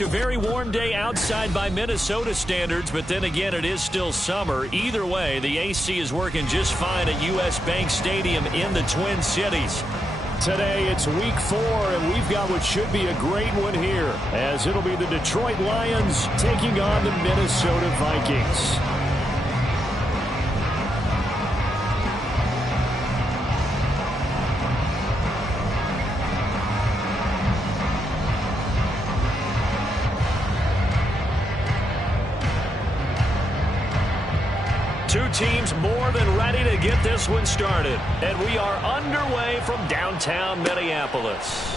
A very warm day outside by Minnesota standards, but then again, it is still summer. Either way, the AC is working just fine at U.S. Bank Stadium in the Twin Cities. Today, it's week 4, and we've got what should be a great one here, as it'll be the Detroit Lions taking on the Minnesota Vikings. Two teams more than ready to get this one started. And we are underway from downtown Minneapolis.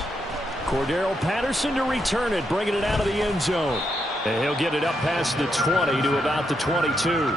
Cordero Patterson to return it, bringing it out of the end zone. And he'll get it up past the 20 to about the 22.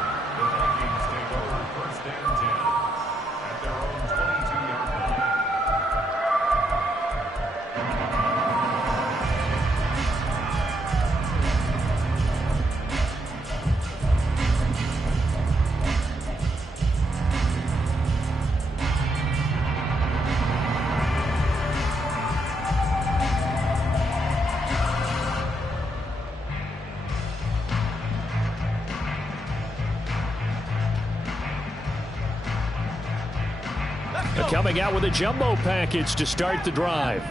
Coming out with a jumbo package to start the drive.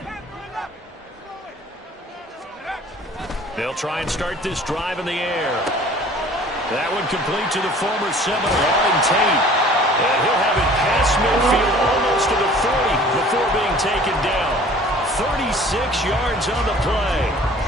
They'll try and start this drive in the air. That one complete to the former Seminole, Auden Tate. And he'll have it past midfield almost to the 40 before being taken down. 36 yards on the play.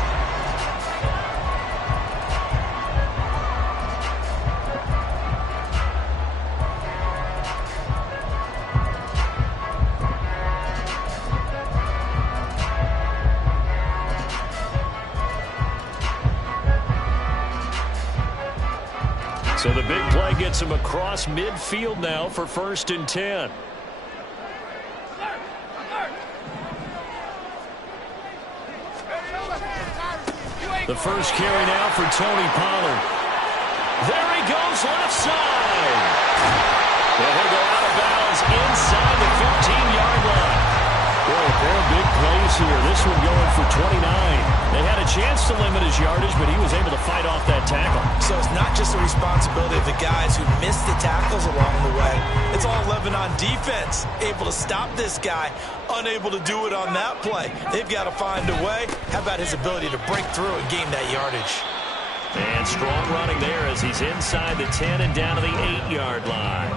So the big play gets him across midfield now for 1st and 10. The first carry now for Tony Pollard. There he goes left side. And he'll go out of bounds inside the 15-yard line. Boy, a pair of big plays here. This one going for 29. They had a chance to limit his yardage, but he was able to fight off that tackle. So it's not just the responsibility of the guys who missed the tackles along the way. It's all 11 on defense. Able to stop this guy, unable to do it on that play. They've got to find a way. How about his ability to break through and gain that yardage? And strong running there as he's inside the 10 and down to the 8-yard line.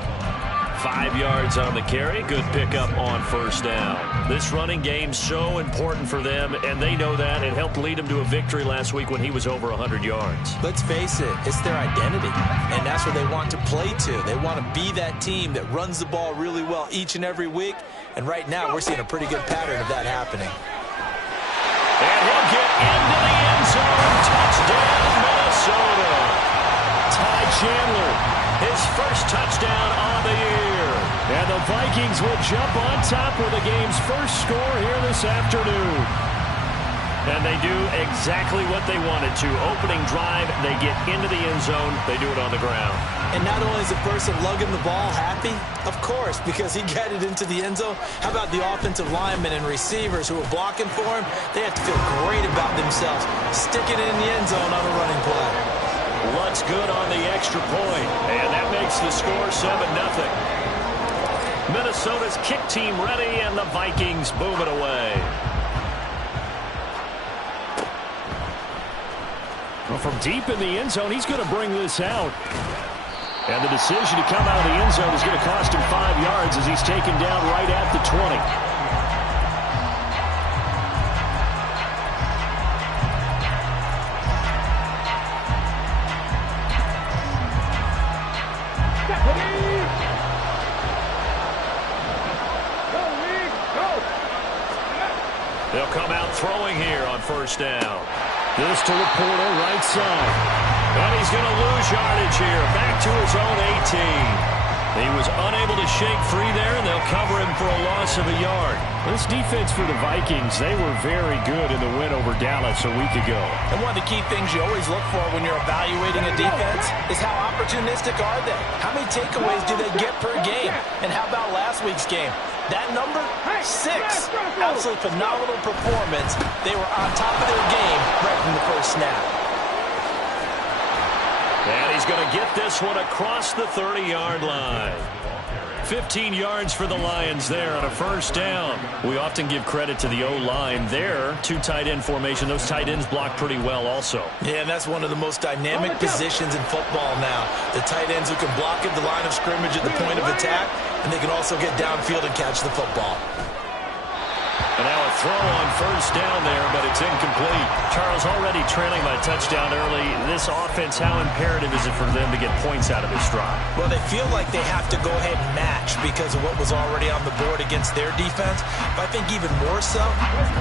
5 yards on the carry. Good pickup on 1st down. This running game's so important for them, and they know that. It helped lead them to a victory last week when he was over 100 yards. Let's face it, it's their identity, and that's what they want to play to. They want to be that team that runs the ball really well each and every week, and right now we're seeing a pretty good pattern of that happening. And he'll get into the end zone. Touchdown, Minnesota. Ty Chandler, his first touchdown on the year. And the Vikings will jump on top with the game's first score here this afternoon. And they do exactly what they wanted to. Opening drive, they get into the end zone. They do it on the ground. And not only is the person lugging the ball happy, of course, because he got it into the end zone. How about the offensive linemen and receivers who are blocking for him? They have to feel great about themselves, sticking it in the end zone on a running play. What's good on the extra point, and that makes the score 7-0. Minnesota's kick team ready, and the Vikings boom it away. Well, from deep in the end zone, he's going to bring this out. And the decision to come out of the end zone is going to cost him 5 yards as he's taken down right at the 20. They'll come out throwing here on 1st down. This to Laporta, right side. And he's going to lose yardage here. Back to his own 18. He was unable to shake free there, and they'll cover him for a loss of a yard. This defense for the Vikings, they were very good in the win over Dallas a week ago. And one of the key things you always look for when you're evaluating a defense is how opportunistic are they? How many takeaways do they get per game? And how about last week's game? That number, 6. Absolutely phenomenal performance. They were on top of their game right from the first snap. And he's going to get this one across the 30-yard line. 15 yards for the Lions there on a first down. We often give credit to the O-line there. 2 tight end formation. Those tight ends block pretty well also. Yeah, and that's one of the most dynamic positions in football now. The tight ends who can block at the line of scrimmage at the point of attack, and they can also get downfield and catch the football. And now a throw on first down there, but it's incomplete. Charles, already trailing by touchdown early. This offense, how imperative is it for them to get points out of this drive? Well, they feel like they have to go ahead and match because of what was already on the board against their defense. But I think even more so,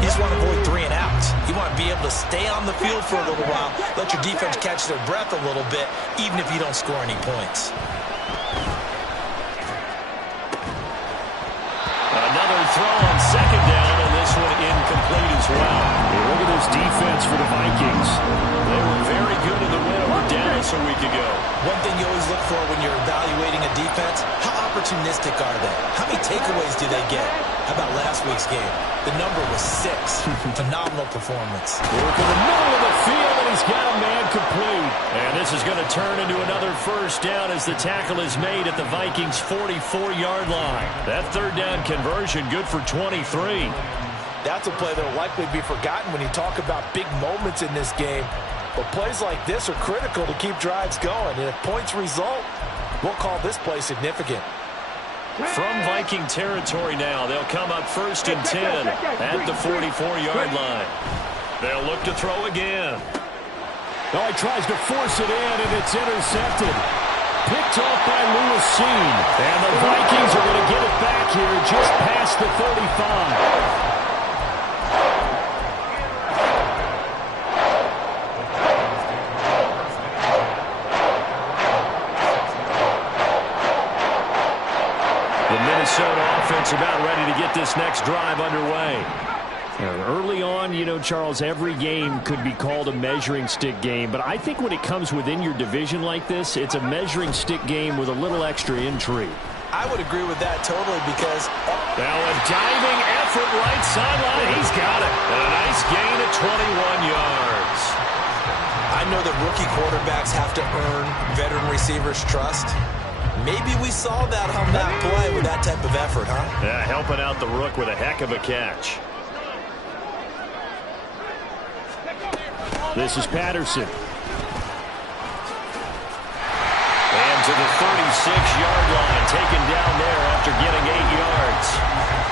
you just want to avoid 3 and outs. You want to be able to stay on the field for a little while, let your defense catch their breath a little bit, even if you don't score any points. Another throw on second down, and this one incomplete as well. Hey, look at this defense for the Vikings. They were very good in the win over Dallas a week ago. One thing you always look for when you're evaluating a defense, how opportunistic are they? How many takeaways do they get? How about last week's game? The number was 6. Phenomenal performance. Work in the middle of the field, and he's got a man complete. And this is going to turn into another first down as the tackle is made at the Vikings' 44-yard line. That third down conversion good for 23. That's a play that will likely be forgotten when you talk about big moments in this game. But plays like this are critical to keep drives going. And if points result, we'll call this play significant. From Viking territory now, they'll come up first and 10 at the 44-yard line. They'll look to throw again. Oh, he tries to force it in, and it's intercepted. Picked off by Lewis Cine. And the Vikings are going to get it back here just past the 35. Minnesota offense about ready to get this next drive underway. Early on, you know, Charles, every game could be called a measuring stick game, but I think when it comes within your division like this, it's a measuring stick game with a little extra intrigue. I would agree with that totally because... Now a diving effort right sideline. He's got it. And a nice gain at 21 yards. I know that rookie quarterbacks have to earn veteran receivers' trust. Maybe we saw that on that play with that type of effort, huh? Yeah, helping out the rook with a heck of a catch. This is Patterson. And to the 36-yard line, taken down there after getting 8 yards.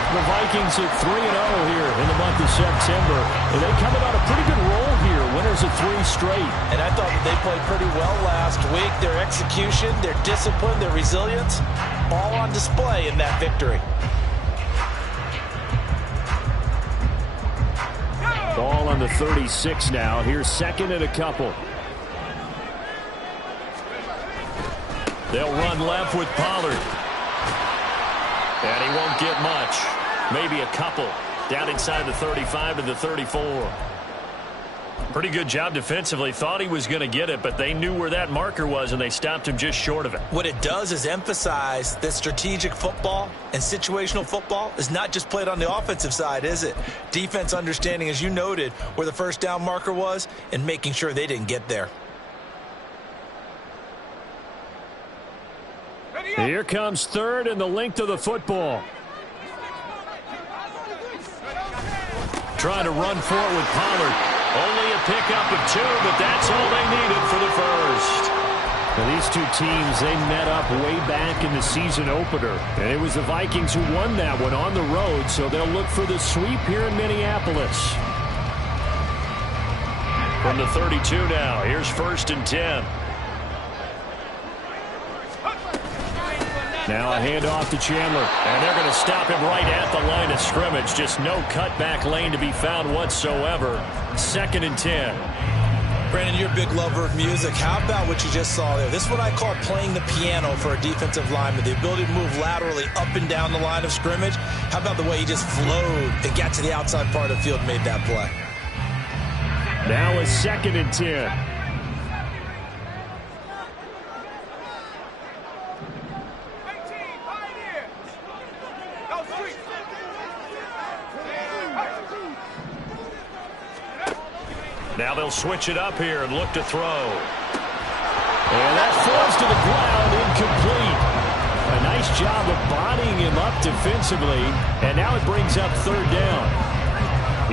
The Vikings at 3-0 here in the month of September. And they coming on a pretty good roll here. Winners of 3 straight. And I thought that they played pretty well last week. Their execution, their discipline, their resilience, all on display in that victory. Ball on the 36 now. Here's second and a couple. They'll run left with Pollard. And he won't get much. Maybe a couple. Down inside the 35 to the 34. Pretty good job defensively. Thought he was going to get it, but they knew where that marker was, and they stopped him just short of it. What it does is emphasize that strategic football and situational football is not just played on the offensive side, is it? Defense understanding, as you noted, where the first down marker was and making sure they didn't get there. Here comes third and the length of the football. Trying to run for it with Pollard. Only a pickup of 2, but that's all they needed for the first. Now, these two teams, they met up way back in the season opener. And it was the Vikings who won that one on the road, so they'll look for the sweep here in Minneapolis. From the 32 now, here's first and 10. Now a handoff to Chandler. And they're going to stop him right at the line of scrimmage. Just no cutback lane to be found whatsoever. Second and 10. Brandon, you're a big lover of music. How about what you just saw there? This is what I call playing the piano for a defensive lineman. The ability to move laterally up and down the line of scrimmage. How about the way he just flowed and got to the outside part of the field and made that play? Now a 2nd and 10. Now they'll switch it up here and look to throw. And that falls to the ground, incomplete. A nice job of bodying him up defensively, and now it brings up 3rd down.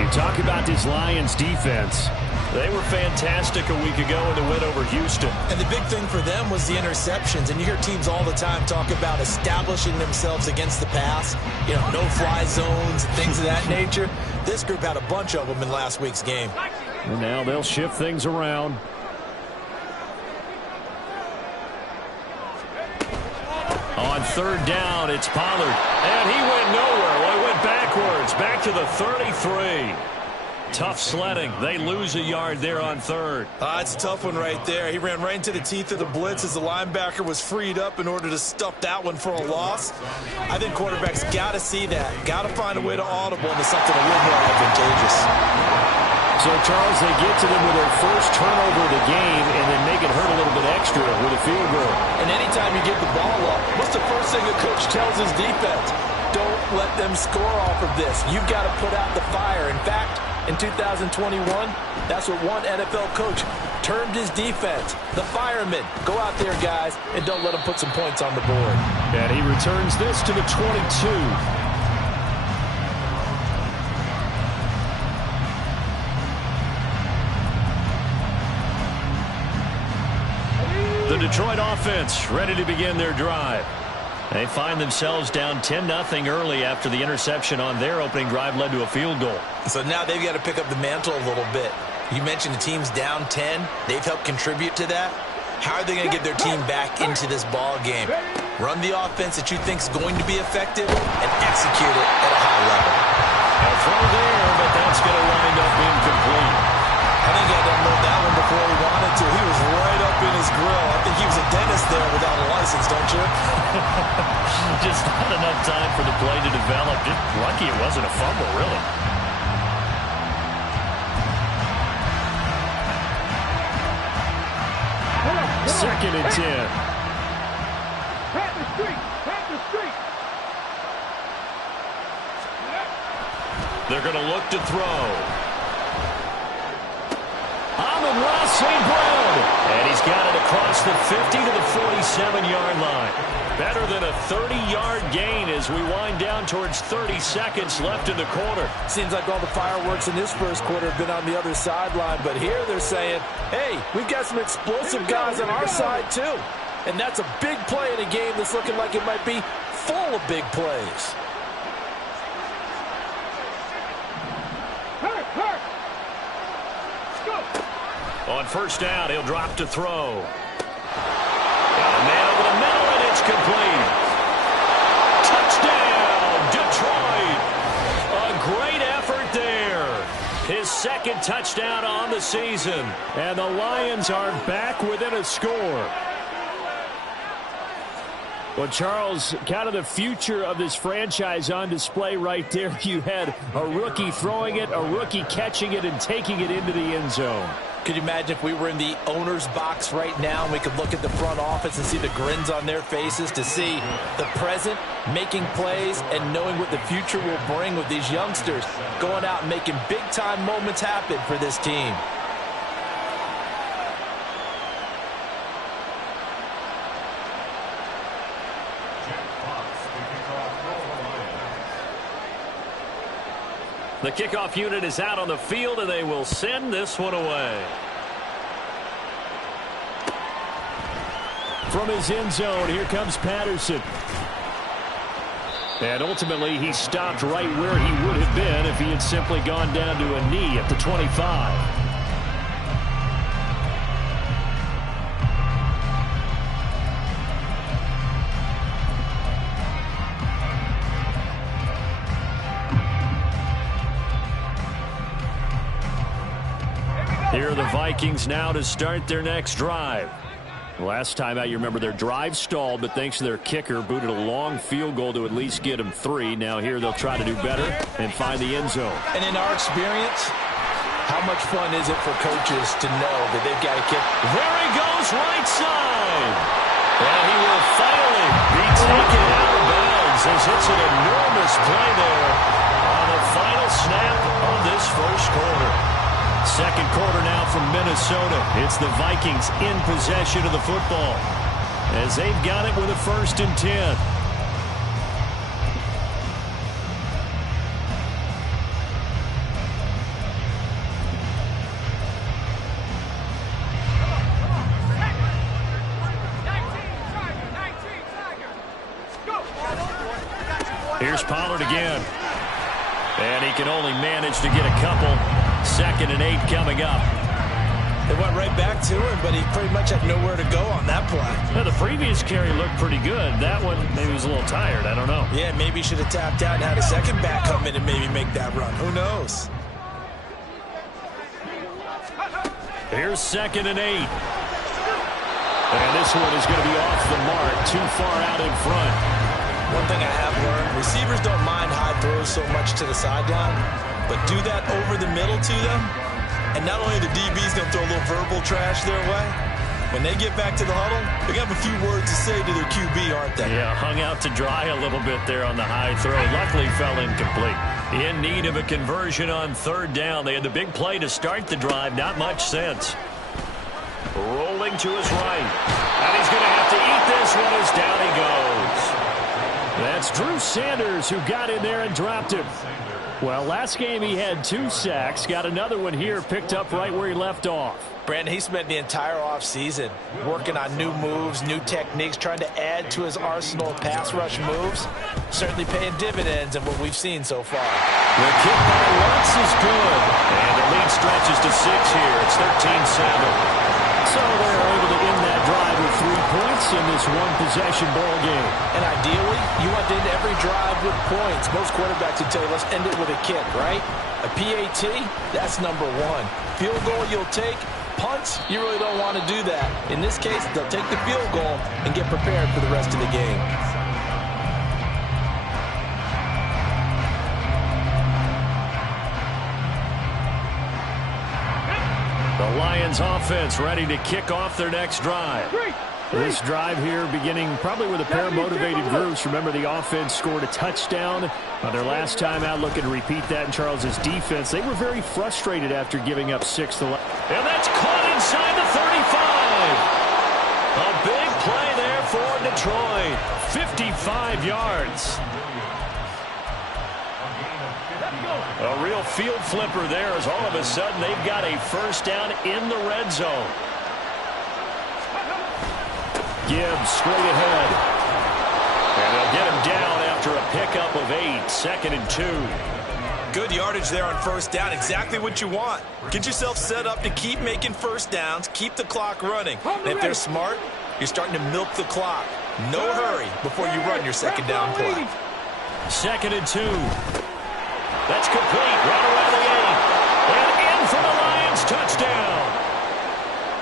You talk about this Lions defense. They were fantastic a week ago in the win over Houston. And the big thing for them was the interceptions. And you hear teams all the time talk about establishing themselves against the pass. You know, no-fly zones and things of that nature. This group had a bunch of them in last week's game. And now they'll shift things around. On 3rd down, it's Pollard. And he went nowhere. Well, he went backwards, back to the 33. Tough sledding. They lose a yard there on 3rd. It's a tough one right there. He ran right into the teeth of the blitz as the linebacker was freed up in order to stuff that one for a loss. I think quarterbacks got to see that. Got to find a way to audible into something a little more advantageous. So, Charles, they get to them with their first turnover of the game and then make it hurt a little bit extra with a field goal. And anytime you give the ball up, what's the first thing a coach tells his defense? Don't let them score off of this. You've got to put out the fire. In fact, in 2021, that's what one NFL coach termed his defense. The firemen. Go out there, guys, and don't let them put some points on the board. And he returns this to the 22. The Detroit offense ready to begin their drive. They find themselves down 10-0 early after the interception on their opening drive led to a field goal. So now they've got to pick up the mantle a little bit. You mentioned the team's down 10. They've helped contribute to that. How are they going to get their team back into this ball game? Run the offense that you think is going to be effective and execute it at a high level. A throw there, but that's going to wind up incomplete. I think he had to unload that one before he wanted to. He was right up in his grill. I think he was a dentist there without a license, don't you? Just not enough time for the play to develop. Just lucky it wasn't a fumble, really. Second and 10. They're going to look to throw. Amon-Ra St. Brown. And he's got it across the 50 to the 47-yard line. Better than a 30-yard gain as we wind down towards 30 seconds left in the quarter. Seems like all the fireworks in this first quarter have been on the other sideline, but here they're saying, hey, we've got some explosive guys on our side too. And that's a big play in a game that's looking like it might be full of big plays. On 1st down, he'll drop to throw. Got a man over the middle, and it's complete. Touchdown, Detroit. A great effort there. His 2nd touchdown on the season. And the Lions are back within a score. Well, Charles, kind of the future of this franchise on display right there. You had a rookie throwing it, a rookie catching it, and taking it into the end zone. Could you imagine if we were in the owner's box right now and we could look at the front office and see the grins on their faces, to see the present making plays and knowing what the future will bring with these youngsters going out and making big-time moments happen for this team. The kickoff unit is out on the field, and they will send this one away. From his end zone, here comes Patterson. And ultimately, he stopped right where he would have been if he had simply gone down to a knee at the 25. Here are the Vikings now to start their next drive. Last time out, you remember their drive stalled, but thanks to their kicker, booted a long field goal to at least get them 3. Now here they'll try to do better and find the end zone. And in our experience, how much fun is it for coaches to know that they've got to kick? There he goes, right side. And he will finally be taken out of bounds as it's an enormous play there on the final snap of this first quarter. Second quarter now from Minnesota. It's the Vikings in possession of the football as they've got it with a 1st and 10. Here's Pollard again. And he can only manage to get a couple. 2nd and 8 coming up. They went right back to him, but he pretty much had nowhere to go on that play. Well, the previous carry looked pretty good. That one, maybe he was a little tired. I don't know. Yeah, maybe he should have tapped out and had a second back come in and maybe make that run. Who knows? Here's 2nd and 8. And this one is going to be off the mark. Too far out in front. One thing I have learned, receivers don't mind high throws so much to the sideline, but do that over the middle to them, and not only the DB's going to throw a little verbal trash their way, when they get back to the huddle, they're going to have a few words to say to their QB, aren't they? Yeah, hung out to dry a little bit there on the high throw. Luckily fell incomplete. In need of a conversion on 3rd down. They had the big play to start the drive. Not much sense. Rolling to his right. And he's going to have to eat this one as down he goes. That's Drew Sanders who got in there and dropped him. Well, last game he had 2 sacks. Got another one here, picked up right where he left off. Brandon, he spent the entire offseason working on new moves, new techniques, trying to add to his arsenal of pass rush moves. Certainly paying dividends in what we've seen so far. The kick by Lutz is good. And the lead stretches to 6 here. It's 13-7. So they're able to end that drive with 3 points in this one-possession ball game. And ideally, you want to end every drive with points. Most quarterbacks would tell you, let's end it with a kick, right? A PAT, that's number 1. Field goal you'll take. Punts, you really don't want to do that. In this case, they'll take the field goal and get prepared for the rest of the game. The Lions offense ready to kick off their next drive. This drive here beginning probably with a pair of motivated groups. Remember, the offense scored a touchdown on their last time out, looking to repeat that in Charles's defense. They were very frustrated after giving up 6 to 11. And that's caught inside the 35. A big play there for Detroit. 55 yards. A real field flipper there as all of a sudden they've got a 1st down in the red zone. Gibbs straight ahead. And they'll get him down after a pickup of 8. 2nd and 2. Good yardage there on 1st down. Exactly what you want. Get yourself set up to keep making 1st downs. Keep the clock running. And if they're smart, you're starting to milk the clock. No hurry before you run your 2nd down play. 2nd and 2. That's complete. Right around the 8. And in for the Lions. Touchdown.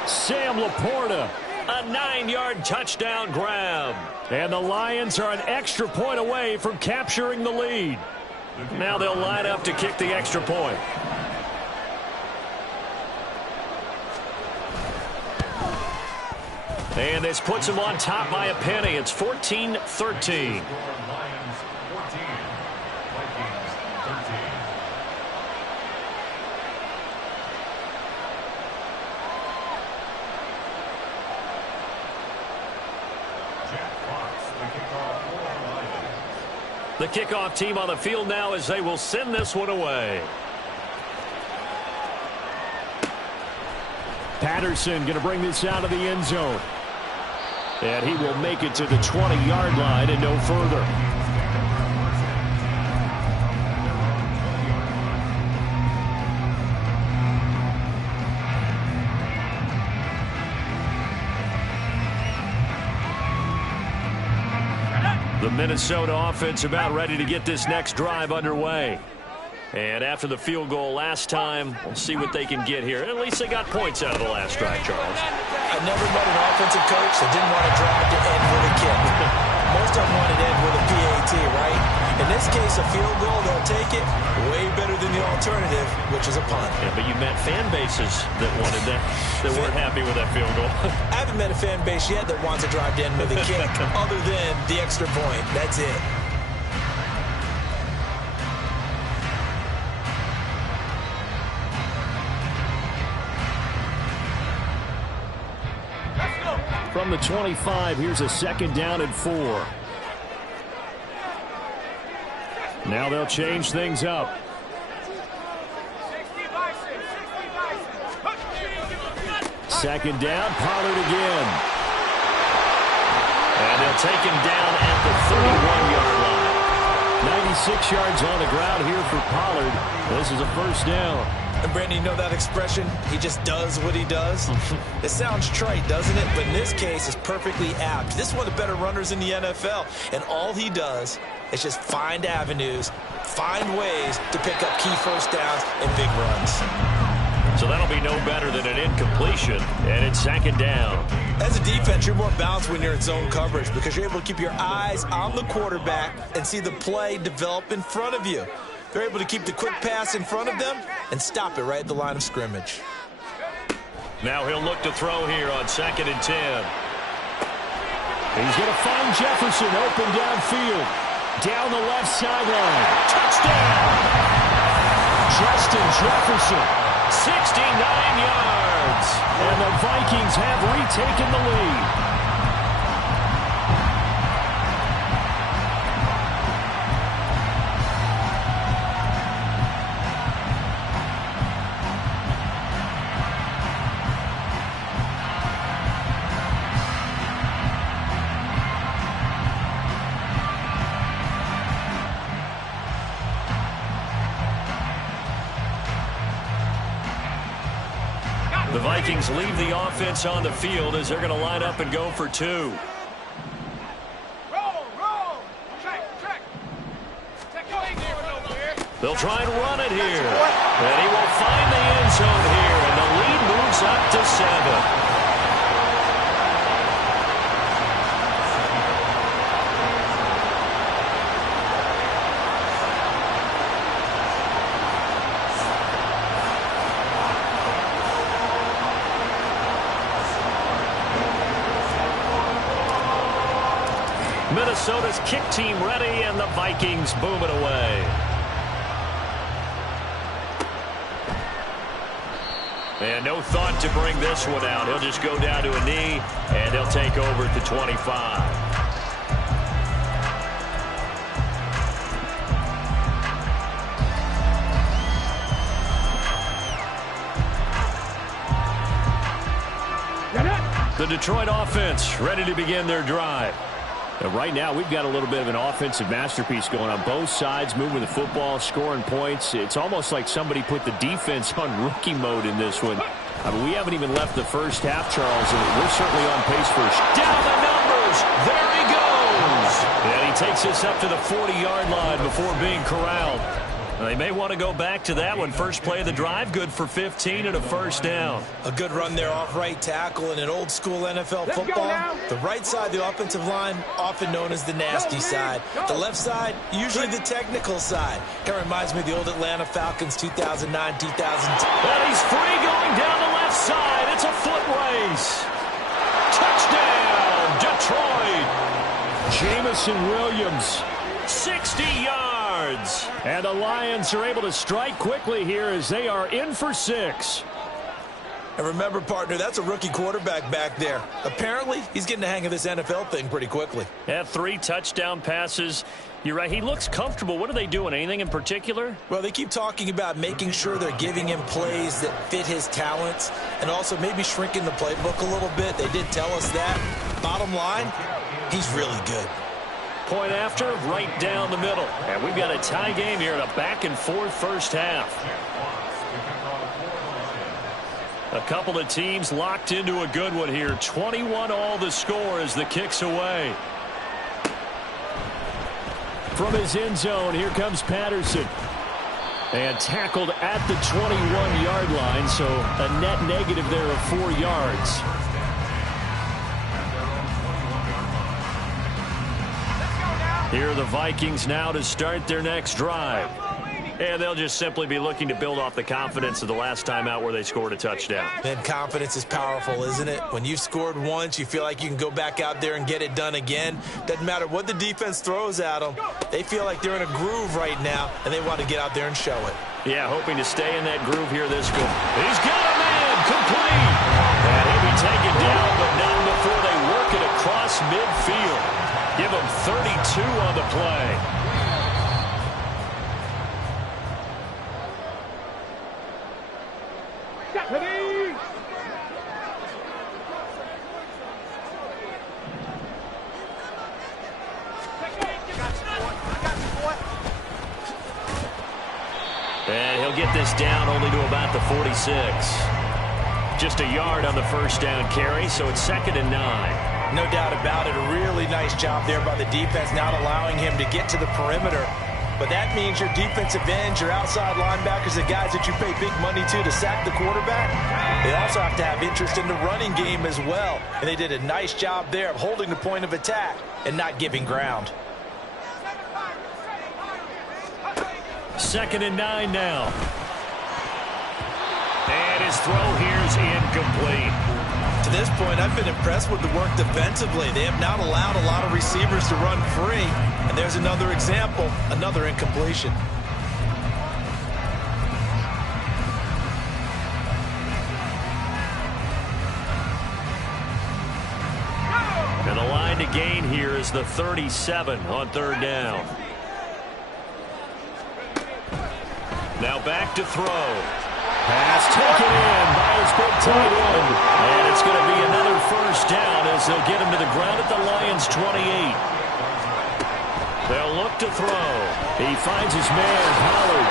Sam Laporta. A 9-yard touchdown grab. And the Lions are an extra point away from capturing the lead. Now they'll line up to kick the extra point. And this puts them on top by a penny. It's 14-13. The kickoff team on the field now as they will send this one away. Patterson going to bring this out of the end zone. And he will make it to the 20-yard line and no further. The Minnesota offense about ready to get this next drive underway. And after the field goal last time, we'll see what they can get here. At least they got points out of the last drive, Charles. I never met an offensive coach that didn't want to drive to end with a kick. Most of them wanted to end with a PAT, right? In this case, a field goal, they'll take it way better than the alternative, which is a punt. Yeah, but you met fan bases that wanted that, that weren't happy with that field goal. I haven't met a fan base yet that wants to drive to end with a kick other than the extra point. That's it. From the 25, here's a 2nd down and 4. Now they'll change things up. Second down, Pollard again. And they'll take him down at the 31-yard line. 96 yards on the ground here for Pollard. This is a 1st down. And Brandon, you know that expression, he just does what he does? It sounds trite, doesn't it? But in this case, it's perfectly apt. This is one of the better runners in the NFL. And all he does is just find avenues, find ways to pick up key 1st downs and big runs. So that'll be no better than an incompletion, and it's 2nd down. As a defense, you're more balanced when you're in zone coverage because you're able to keep your eyes on the quarterback and see the play develop in front of you. They're able to keep the quick pass in front of them and stop it right at the line of scrimmage. Now he'll look to throw here on 2nd and 10. He's going to find Jefferson open downfield. Down the left sideline. Touchdown! Justin Jefferson. 69 yards. And the Vikings have retaken the lead. The Vikings leave the offense on the field as they're going to line up and go for 2. Roll. Check. They'll try and run it here. And he will find the end zone here, and the lead moves up to 7. Minnesota's kick team ready, and the Vikings boom it away. And no thought to bring this one out. He'll just go down to a knee, and they'll take over at the 25. The Detroit offense ready to begin their drive. Right now, we've got a little bit of an offensive masterpiece going on both sides, moving the football, scoring points. It's almost like somebody put the defense on rookie mode in this one. I mean, we haven't even left the first half, Charles, and we're certainly on pace for down the numbers. There he goes. And he takes us up to the 40-yard line before being corralled. They may want to go back to that one. First play of the drive, good for 15 and a 1st down. A good run there off right tackle in an old-school NFL football. The right side of the offensive line, often known as the nasty side. The left side, usually the technical side. Kind of reminds me of the old Atlanta Falcons 2009, 2010. And he's free going down the left side. It's a foot race. Touchdown, Detroit. Jameson Williams. 60 yards. And the Lions are able to strike quickly here as they are in for 6. And remember, partner, that's a rookie quarterback back there. Apparently, he's getting the hang of this NFL thing pretty quickly. Had 3 touchdown passes. You're right. He looks comfortable. What are they doing? Anything in particular? Well, they keep talking about making sure they're giving him plays that fit his talents and also maybe shrinking the playbook a little bit. They did tell us that. Bottom line, he's really good. Point after, right down the middle. And we've got a tie game here in a back-and-forth first half. A couple of teams locked into a good one here. 21-all the score as the kick's away. From his end zone, here comes Patterson. And tackled at the 21-yard line, so a net negative there of 4 yards. Here are the Vikings now to start their next drive. And they'll just simply be looking to build off the confidence of the last time out where they scored a touchdown. And confidence is powerful, isn't it? When you've scored once, you feel like you can go back out there and get it done again. Doesn't matter what the defense throws at them. They feel like they're in a groove right now, and they want to get out there and show it. Yeah, hoping to stay in that groove here this go. He's got a man complete. And he'll be taken down, but not before they work it across midfield. Give him 32 on the play. And he'll get this down only to about the 46. Just a yard on the first down carry, so it's 2nd and 9. No doubt about it. A really nice job there by the defense, not allowing him to get to the perimeter. But that means your defensive ends, your outside linebackers, the guys that you pay big money to sack the quarterback, they also have to have interest in the running game as well. And they did a nice job there of holding the point of attack and not giving ground. 2nd and 9 now. And his throw here's incomplete. To this point, I've been impressed with the work defensively. They have not allowed a lot of receivers to run free. And there's another example, another incompletion. And the line to gain here is the 37 on 3rd down. Now back to throw. Pass taken in by his big tight end. And it's going to be another first down as they'll get him to the ground at the Lions' 28. They'll look to throw. He finds his man, Pollard.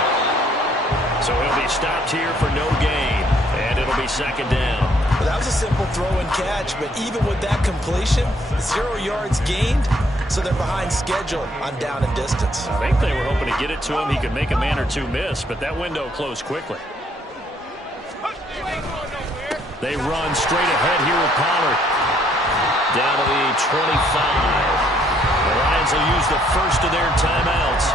So he'll be stopped here for no gain. And it'll be 2nd down. Well, that was a simple throw and catch, but even with that completion, 0 yards gained, so they're behind schedule on down and distance. I think they were hoping to get it to him. He could make a man or two miss, but that window closed quickly. They run straight ahead here with Pollard. Down to the 25. The Lions will use the first of their timeouts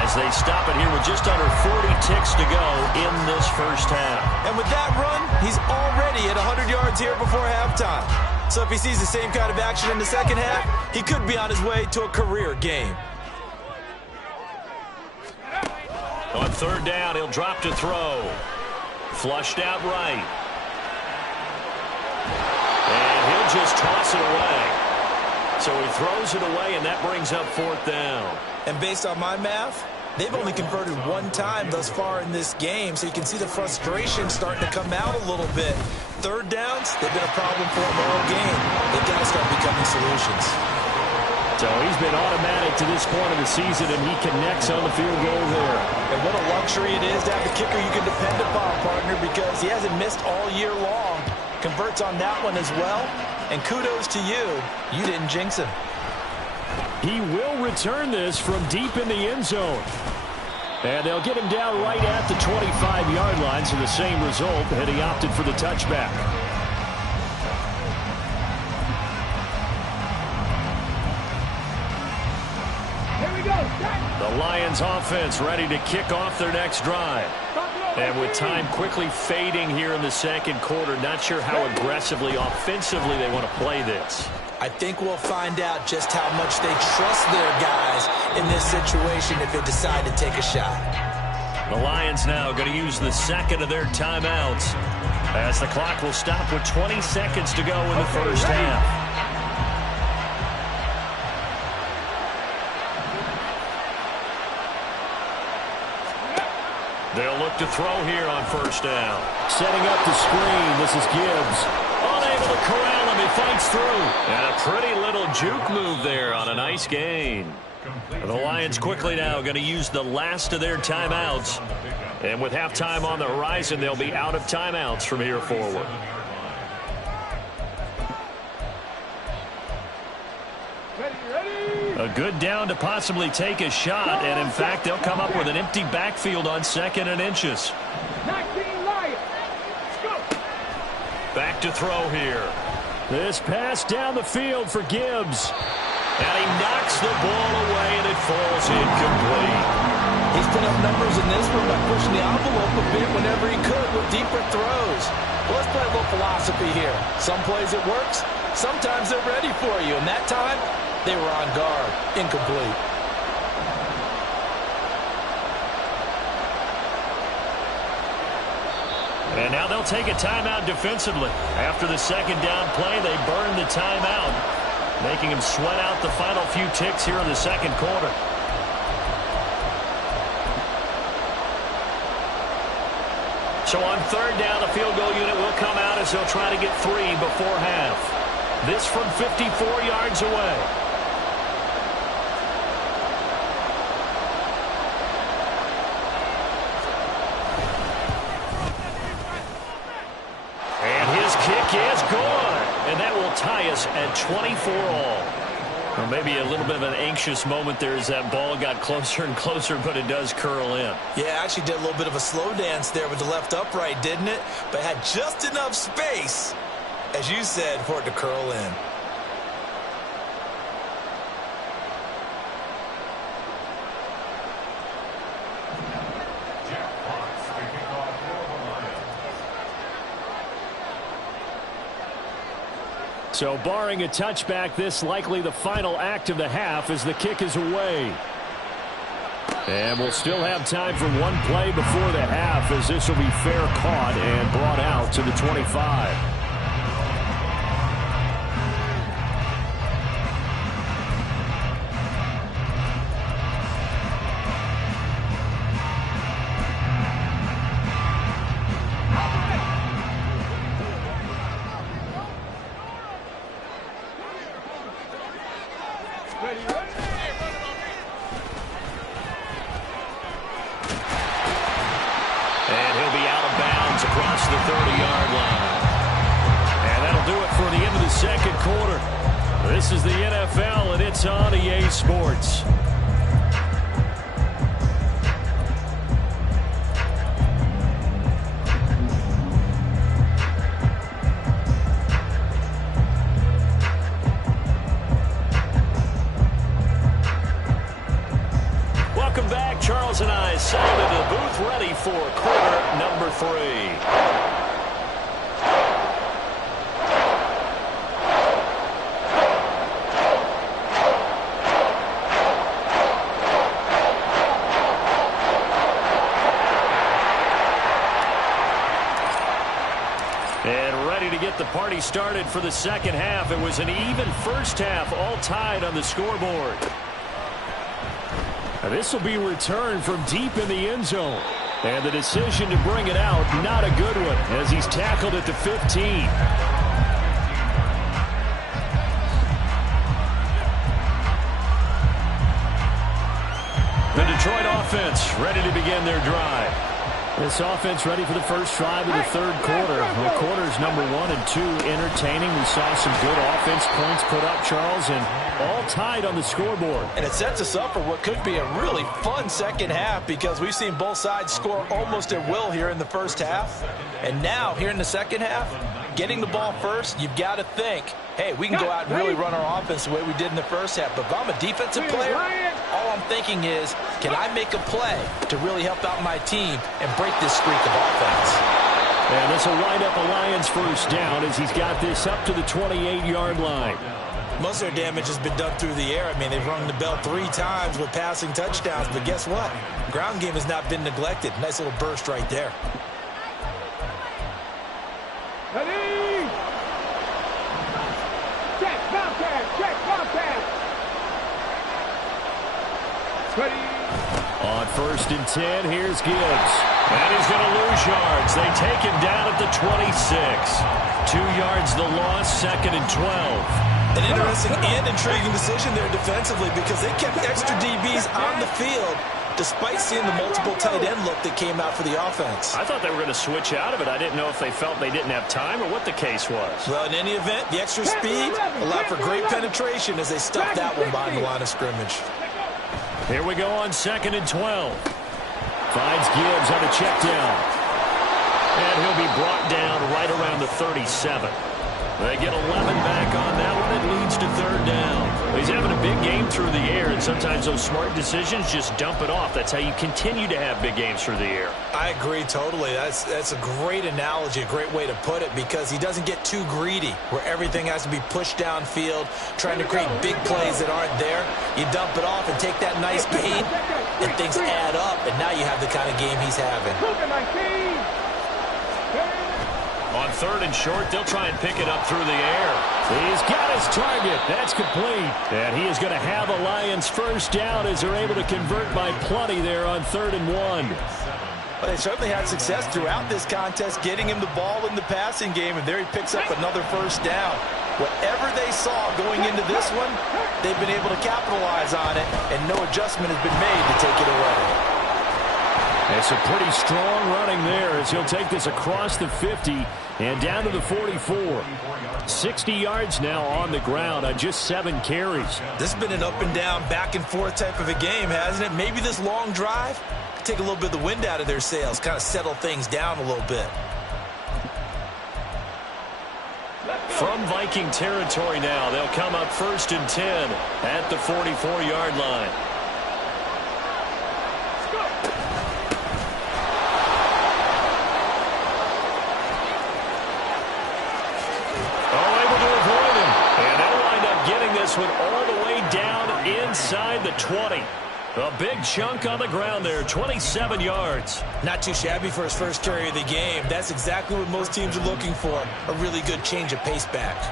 as they stop it here with just under 40 ticks to go in this first half. And with that run, he's already at 100 yards here before halftime. So if he sees the same kind of action in the second half, he could be on his way to a career game. On 3rd down, he'll drop to throw. Flushed out right. And he'll just toss it away. So he throws it away, and that brings up 4th down. And based on my math, they've only converted 1 time thus far in this game, so you can see the frustration starting to come out a little bit. 3rd downs, they've been a problem for them all game. They've got to start becoming solutions. So he's been automatic to this point of the season, and he connects on the field goal there. And what a luxury it is to have the kicker you can depend upon, partner, because he hasn't missed all year long. Converts on that one as well. And kudos to you. You didn't jinx him. He will return this from deep in the end zone. And they'll get him down right at the 25-yard line, so the same result, and he opted for the touchback. The Lions offense ready to kick off their next drive. And with time quickly fading here in the 2nd quarter, not sure how aggressively, offensively they want to play this. I think we'll find out just how much they trust their guys in this situation if they decide to take a shot. The Lions now going to use the 2nd of their timeouts as the clock will stop with 20 seconds to go in the first half. They'll look to throw here on 1st down. Setting up the screen, this is Gibbs. Unable to corral him, he fights through. And a pretty little juke move there on a nice gain. The Lions quickly now going to use the last of their timeouts. And with halftime on the horizon, they'll be out of timeouts from here forward. A good down to possibly take a shot, and in fact, they'll come up with an empty backfield on 2nd and inches. 19 Lions. Go. Back to throw here. This pass down the field for Gibbs. And he knocks the ball away, and it falls incomplete. He's put up numbers in this one by pushing the envelope a bit whenever he could with deeper throws. Well, let's play a little philosophy here. Some plays it works. Sometimes they're ready for you. And that time, they were on guard. Incomplete. And now they'll take a timeout defensively. After the 2nd down play, they burn the timeout, making him sweat out the final few ticks here in the 2nd quarter. So on 3rd down, the field goal unit will come out as they'll try to get 3 before half. This from 54 yards away. And his kick is gone. And that will tie us at 24 all. Well, maybe a little bit of an anxious moment there as that ball got closer and closer, but it does curl in. Yeah, actually did a little bit of a slow dance there with the left upright, didn't it? But had just enough space, as you said, for it to curl in. So barring a touchback, this likely the final act of the half as the kick is away. And we'll still have time for one play before the half as this will be fair caught and brought out to the 25. And he'll be out of bounds across the 30-yard line. And that'll do it for the end of the 2nd quarter. This is the NFL, and it's on EA Sports. Welcome back. Charles and I settled into the booth ready for quarter number 3. And ready to get the party started for the 2nd half. It was an even first half, all tied on the scoreboard. This will be returned from deep in the end zone. And the decision to bring it out, not a good one, as he's tackled at the 15. The Detroit offense ready to begin their drive. This offense ready for the first drive of the 3rd quarter. Well, quarters number 1 and 2 entertaining. We saw some good offense points put up, Charles, and all tied on the scoreboard. And it sets us up for what could be a really fun 2nd half because we've seen both sides score almost at will here in the first half. And now, here in the 2nd half, getting the ball first, you've got to think, hey, we can go out and really run our offense the way we did in the first half. But if I'm a defensive player, all I'm thinking is, can I make a play to really help out my team and break this streak of offense? And this will wind up a Lions first down as he's got this up to the 28-yard line. Most of their damage has been done through the air. I mean, they've rung the bell 3 times with passing touchdowns, but guess what? Ground game has not been neglected. Nice little burst right there. Ready? Check, Bobcat, check, Bobcat. Ready? On 1st and 10, here's Gibbs. And he's going to lose yards. They take him down at the 26. 2 yards the loss, 2nd and 12. An interesting and intriguing decision there defensively because they kept extra DBs on the field despite seeing the multiple tight end look that came out for the offense. I thought they were going to switch out of it. I didn't know if they felt they didn't have time or what the case was. Well, in any event, the extra speed allowed for great penetration as they stuffed that one behind the line of scrimmage. Here we go on 2nd and 12. Finds Gibbs on a check down. And he'll be brought down right around the 37. They get 11 back on that one. It leads to 3rd down. He's having a big game through the air, and sometimes those smart decisions just dump it off. That's how you continue to have big games through the air. I agree totally. That's a great analogy, a great way to put it, because he doesn't get too greedy where everything has to be pushed downfield, trying to create big plays that aren't there. You dump it off and take that nice gain, and things add up, and now you have the kind of game he's having. On 3rd and short, they'll try and pick it up through the air. He's got his target. That's complete. And he is going to have a Lions 1st down as they're able to convert by plenty there on 3rd and 1. Well, they certainly had success throughout this contest, getting him the ball in the passing game, and there he picks up another 1st down. Whatever they saw going into this one, they've been able to capitalize on it, and no adjustment has been made to take it away. It's a pretty strong running there as he'll take this across the 50 and down to the 44. 60 yards now on the ground on just 7 carries. This has been an up and down, back and forth type of a game, hasn't it? Maybe this long drive take a little bit of the wind out of their sails, kind of settle things down a little bit. From Viking territory now, they'll come up 1st and 10 at the 44-yard line. One all the way down inside the 20. A big chunk on the ground there, 27 yards. Not too shabby for his first carry of the game. That's exactly what most teams are looking for, a really good change of pace back.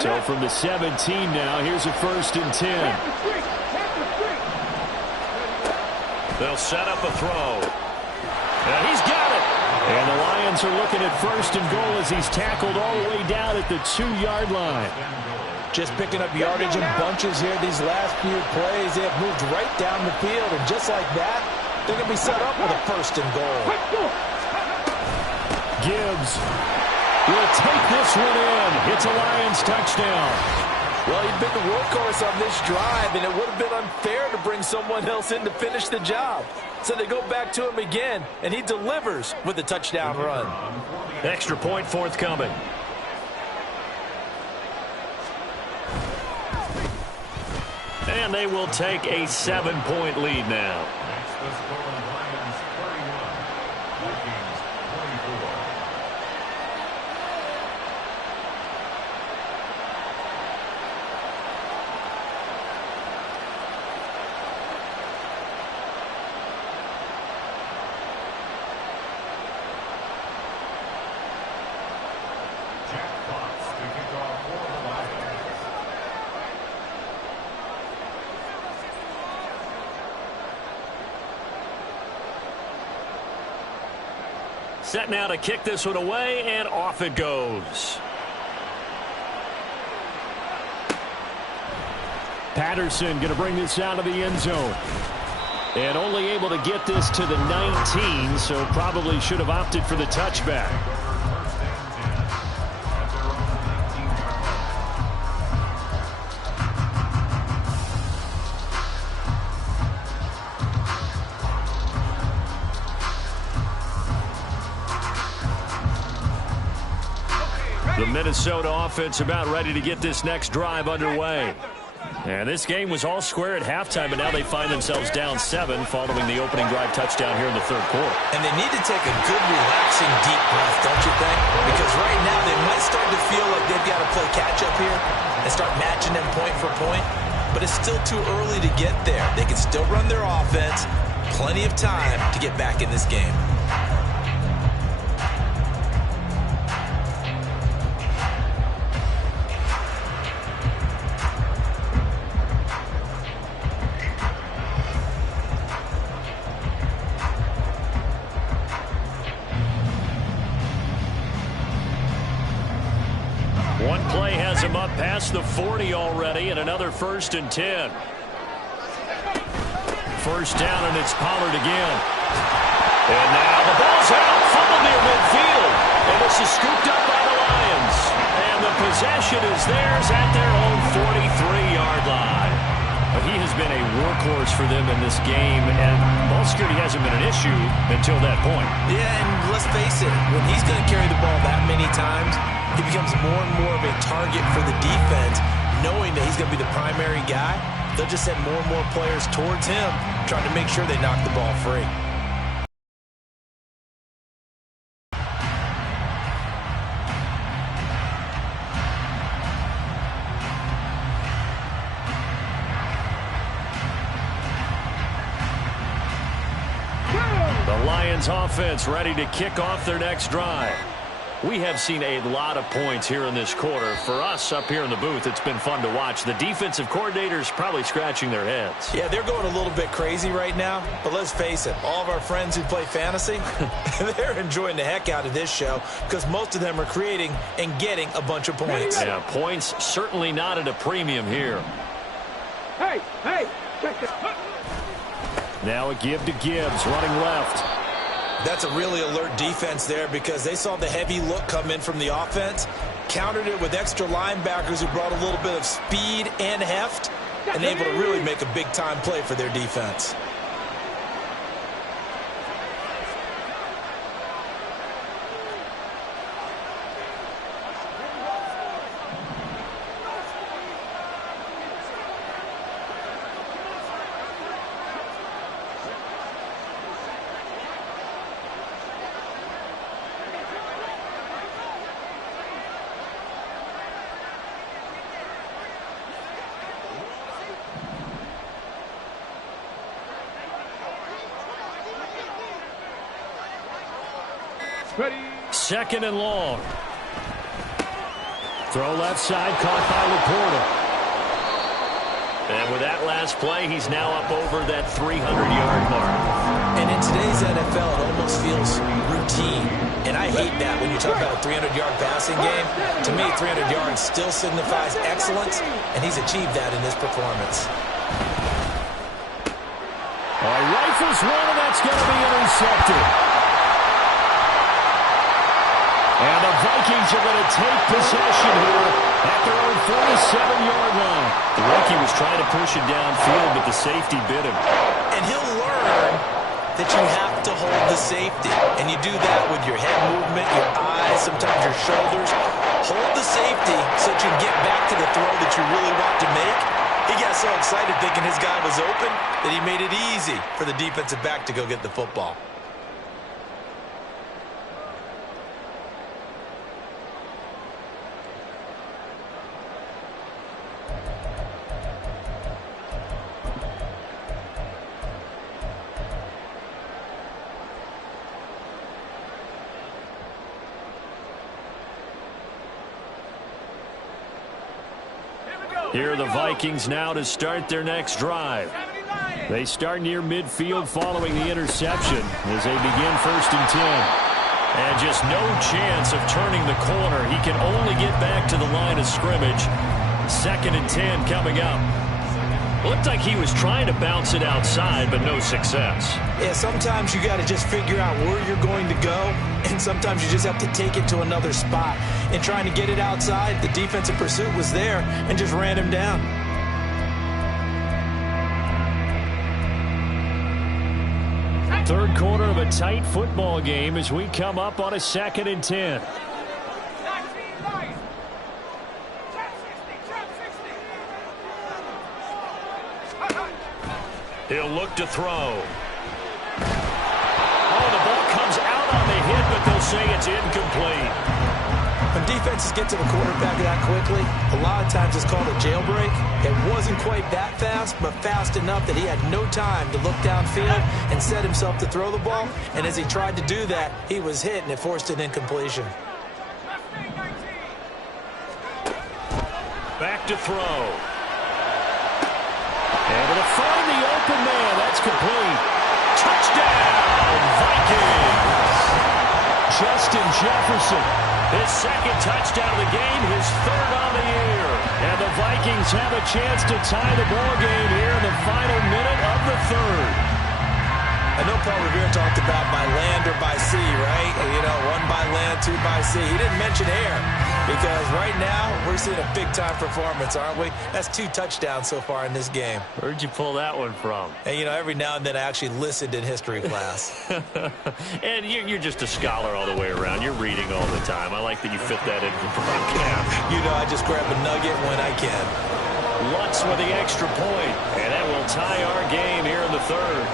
So from the 17 now, here's a 1st and 10. They'll set up a throw. And he's got it. And the Lions are looking at 1st and goal as he's tackled all the way down at the 2-yard line. Just picking up yardage in bunches here these last few plays. They have moved right down the field, and just like that, they're going to be set up with a 1st and goal. Gibbs will take this one in. It's a Lions touchdown. Well, he'd been the workhorse on this drive, and it would have been unfair to bring someone else in to finish the job. So they go back to him again, and he delivers with a touchdown run. Extra point forthcoming. And they will take a 7-point lead now. Set now to kick this one away, and off it goes. Patterson going to bring this out of the end zone. And only able to get this to the 19, so probably should have opted for the touchback. The Minnesota offense about ready to get this next drive underway. And this game was all square at halftime, but now they find themselves down 7 following the opening drive touchdown here in the 3rd quarter. And they need to take a good, relaxing, deep breath, don't you think? Because right now they might start to feel like they've got to play catch-up here and start matching them point for point. But it's still too early to get there. They can still run their offense. Plenty of time to get back in this game. One play has him up past the 40 already, and another 1st and 10. first down, and it's Pollard again. And now the ball's out, fumbled near midfield. And this is scooped up by the Lions. And the possession is theirs at their own 43-yard line. But he has been a workhorse for them in this game, and ball security hasn't been an issue until that point. Yeah, and let's face it, when he's going to carry the ball that many times, he becomes more and more of a target for the defense, knowing that he's going to be the primary guy. They'll just send more and more players towards him, trying to make sure they knock the ball free. The Lions offense ready to kick off their next drive. We have seen a lot of points here in this quarter. For us up here in the booth, it's been fun to watch. The defensive coordinators probably scratching their heads. Yeah, they're going a little bit crazy right now, but let's face it, all of our friends who play fantasy, they're enjoying the heck out of this show because most of them are creating and getting a bunch of points. Yeah, points certainly not at a premium here. Hey, check this. Now a give to Gibbs, running left. That's a really alert defense there because they saw the heavy look come in from the offense, countered it with extra linebackers who brought a little bit of speed and heft, and able to really make a big-time play for their defense. Ready. Second and long. Throw left side, caught by Laporta. And with that last play, he's now up over that 300-yard mark. And in today's NFL, it almost feels routine. And I hate that when you talk about a 300-yard passing game. To me, 300 yards still signifies excellence, and he's achieved that in this performance. Rifles one, and that's going to be intercepted. And the Vikings are going to take possession here at their own 47-yard line. The rookie was trying to push it downfield, but the safety bit him. And he'll learn that you have to hold the safety. And you do that with your head movement, your eyes, sometimes your shoulders. Hold the safety so that you can get back to the throw that you really want to make. He got so excited thinking his guy was open that he made it easy for the defensive back to go get the football. Here are the Vikings now to start their next drive. They start near midfield following the interception as they begin 1st and 10. And just no chance of turning the corner. He can only get back to the line of scrimmage. 2nd and 10 coming up. Looked like he was trying to bounce it outside, but no success. Yeah, sometimes you got to just figure out where you're going to go, and sometimes you just have to take it to another spot. And trying to get it outside, the defensive pursuit was there and just ran him down. Third quarter of a tight football game as we come up on a 2nd and 10. He'll look to throw. Oh, the ball comes out on the hit, but they'll say it's incomplete. When defenses get to the quarterback that quickly, a lot of times it's called a jailbreak. It wasn't quite that fast, but fast enough that he had no time to look downfield and set himself to throw the ball. And as he tried to do that, he was hit, and it forced an incompletion. Back to throw. Able to find the open man. That's complete. Touchdown, Vikings. Just Justin Jefferson. His second touchdown of the game, his third on the year. And the Vikings have a chance to tie the ball game here in the final minute of the third. I know Paul Revere talked about by land or by sea, right? You know, one by land, two by sea. He didn't mention air because right now we're seeing a big-time performance, aren't we? That's 2 touchdowns so far in this game. Where'd you pull that one from? And, you know, every now and then I actually listened in history class. And you're just a scholar all the way around. You're reading all the time. I like that you fit that into the broadcast. You know, I just grab a nugget when I can. Lutz with the extra point, and that will tie our game here in the third.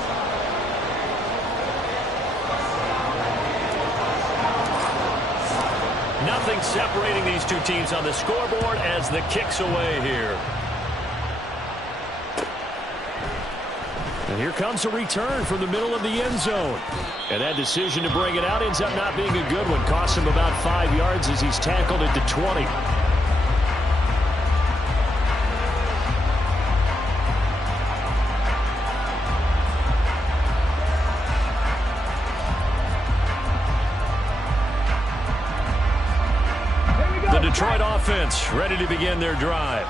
Nothing separating these two teams on the scoreboard as the kick's away here. And here comes a return from the middle of the end zone. And that decision to bring it out ends up not being a good one. Costs him about 5 yards as he's tackled at the 20. Detroit offense ready to begin their drive.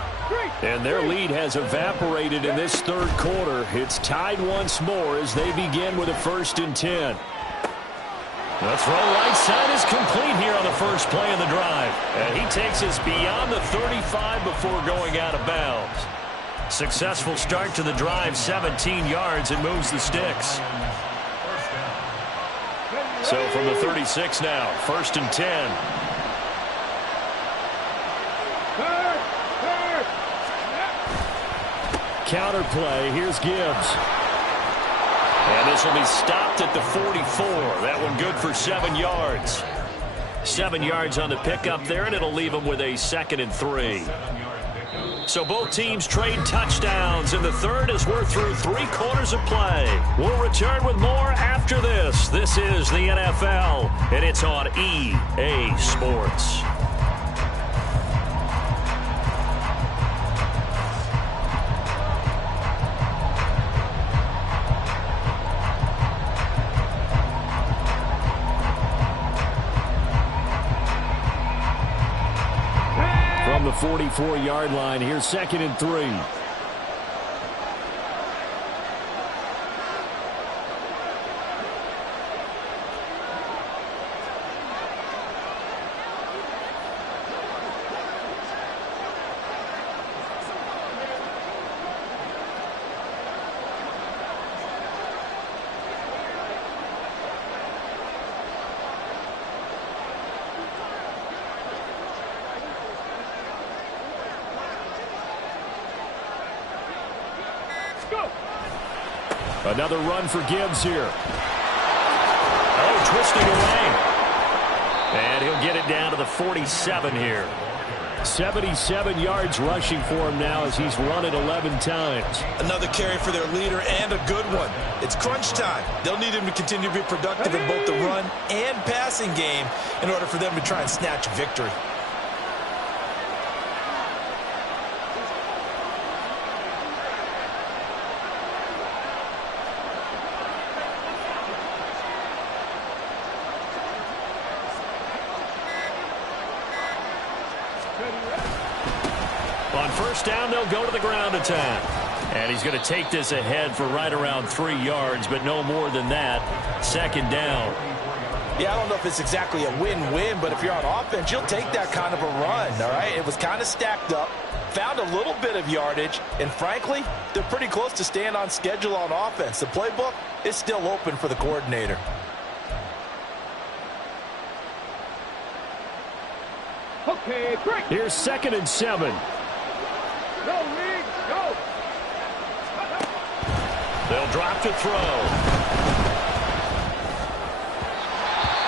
And their lead has evaporated in this third quarter. It's tied once more as they begin with a 1st and 10. The throw right side is complete here on the first play of the drive. And he takes us beyond the 35 before going out of bounds. Successful start to the drive, 17 yards, and moves the sticks. So from the 36 now, 1st and 10. Counter play. Here's Gibbs. And this will be stopped at the 44. That one good for 7 yards. 7 yards on the pickup there, and it'll leave them with a 2nd and 3. So both teams trade touchdowns in the third as we're through 3 quarters of play. We'll return with more after this. This is the NFL, and it's on EA Sports. From the 44-yard line, here's 2nd and 3. Another run for Gibbs here. Oh, twisting away. And he'll get it down to the 47 here. 77 yards rushing for him now as he's run it 11 times. Another carry for their leader and a good one. It's crunch time. They'll need him to continue to be productive in both the run and passing game in order for them to try and snatch a victory. On 1st down, they'll go to the ground attack. And he's going to take this ahead for right around 3 yards, but no more than that. 2nd down. Yeah, I don't know if it's exactly a win-win, but if you're on offense, you'll take that kind of a run, all right? It was kind of stacked up, found a little bit of yardage, and frankly, they're pretty close to staying on schedule on offense. The playbook is still open for the coordinator. Okay, break. Here's 2nd and 7. Go, Reed, go. They'll drop to throw.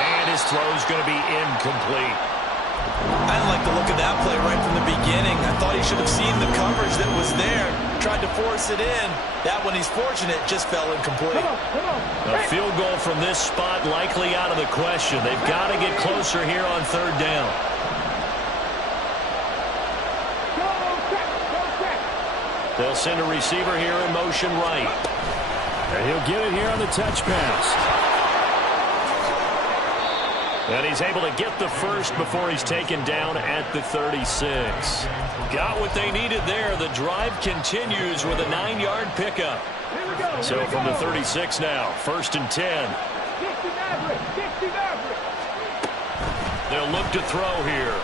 And his throw's going to be incomplete. I didn't like the look of that play right from the beginning. I thought he should have seen the coverage that was there, tried to force it in. That one, he's fortunate, just fell incomplete. Come on. A field goal from this spot likely out of the question. They've got to get closer here on 3rd down. They'll send a receiver here in motion right. And he'll get it here on the touch pass. And he's able to get the first before he's taken down at the 36. Got what they needed there. The drive continues with a 9-yard pickup. So from the 36 now, 1st and 10. They'll look to throw here.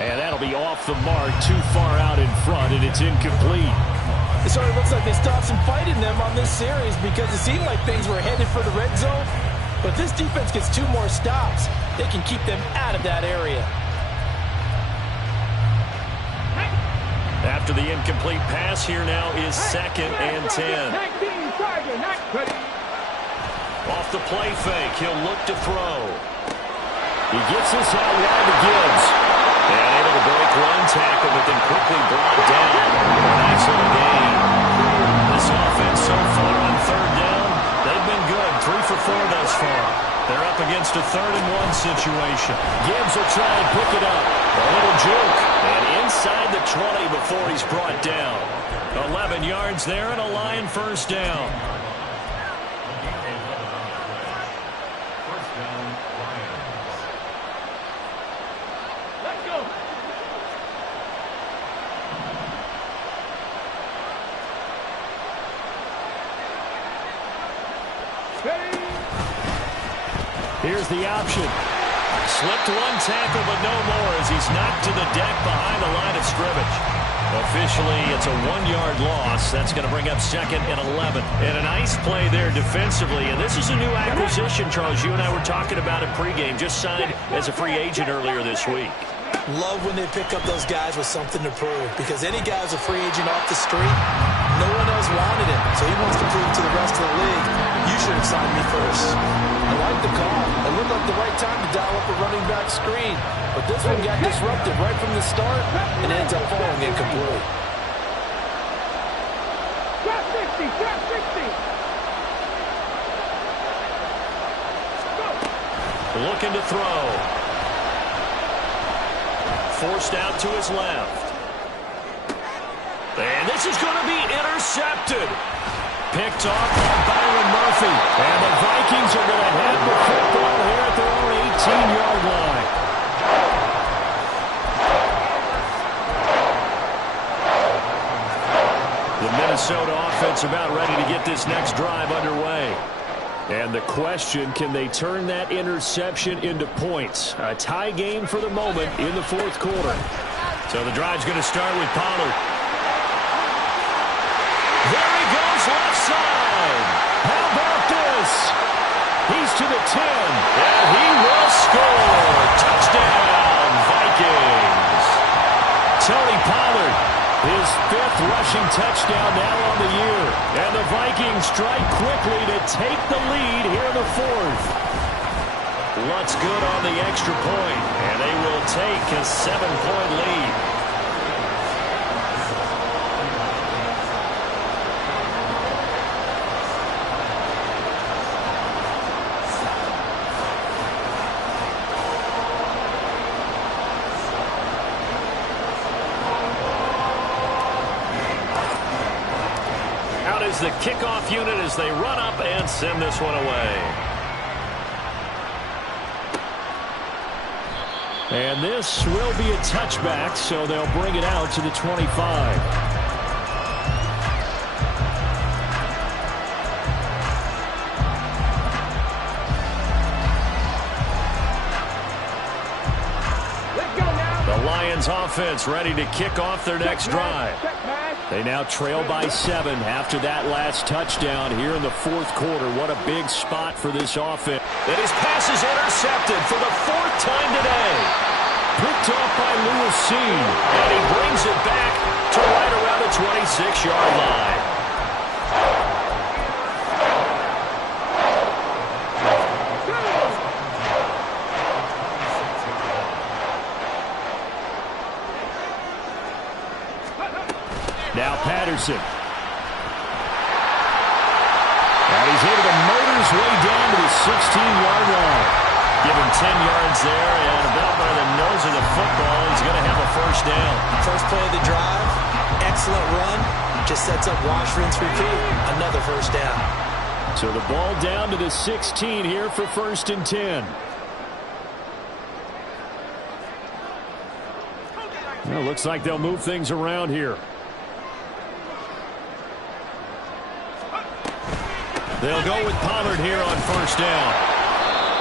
And that'll be off the mark, too far out in front, and it's incomplete. It sort of looks like they stopped some fighting them on this series because it seemed like things were headed for the red zone. But this defense gets 2 more stops. They can keep them out of that area. After the incomplete pass, here now is 2nd and 10. Off the play fake, he'll look to throw. He gets this out wide to Gibbs. And able to break one tackle, but then quickly brought down. Nice little gain. This offense so far on 3rd down, they've been good. 3 for 4 thus far. They're up against a 3rd and 1 situation. Gibbs will try and pick it up. A little juke. And inside the 20 before he's brought down. 11 yards there and a Lion 1st down. Here's the option. Slipped one tackle, but no more as he's knocked to the deck behind the line of scrimmage. Officially, it's a 1-yard loss. That's going to bring up 2nd and 11. And a nice play there defensively. And this is a new acquisition, Charles. You and I were talking about it pregame. Just signed as a free agent earlier this week. Love when they pick up those guys with something to prove. Because any guy who's a free agent off the street, no one else wanted him. So he wants to prove to the rest of the league, you should have signed me first. I like the call. It looked like the right time to dial up a running back screen. But this one got disrupted right from the start and ends up falling incomplete. Drop 60, drop 60. Looking to throw. Forced out to his left. And this is going to be intercepted. Picked off by Byron Murphy. And the Vikings are going to have the football here at their own 18-yard line. The Minnesota offense about ready to get this next drive underway. And the question, can they turn that interception into points? A tie game for the moment in the 4th quarter. So the drive's going to start with Pollard. There he goes, left side. How about this? He's to the 10. And he will score. Touchdown, Vikings. Tony Pollard, his 5th rushing touchdown now on the year. And the Vikings strike quickly to take the lead here in the 4th. Lutz good on the extra point, and they will take a 7-point lead. The kickoff unit as they run up and send this one away. And this will be a touchback, so they'll bring it out to the 25. Offense ready to kick off their next drive. They now trail by 7 after that last touchdown here in the 4th quarter. What a big spot for this offense. And his pass is intercepted for the 4th time today. Picked off by Lewis Cine. And he brings it back to right around the 26-yard line. Now Patterson. And he's able to motor his way down to the 16-yard line. Give him 10 yards there, and about by the nose of the football, he's going to have a 1st down. First play of the drive, excellent run. Just sets up wash, rinse, repeat. Another 1st down. So the ball down to the 16 here for 1st and 10. Well, looks like they'll move things around here. They'll go with Pollard here on 1st down.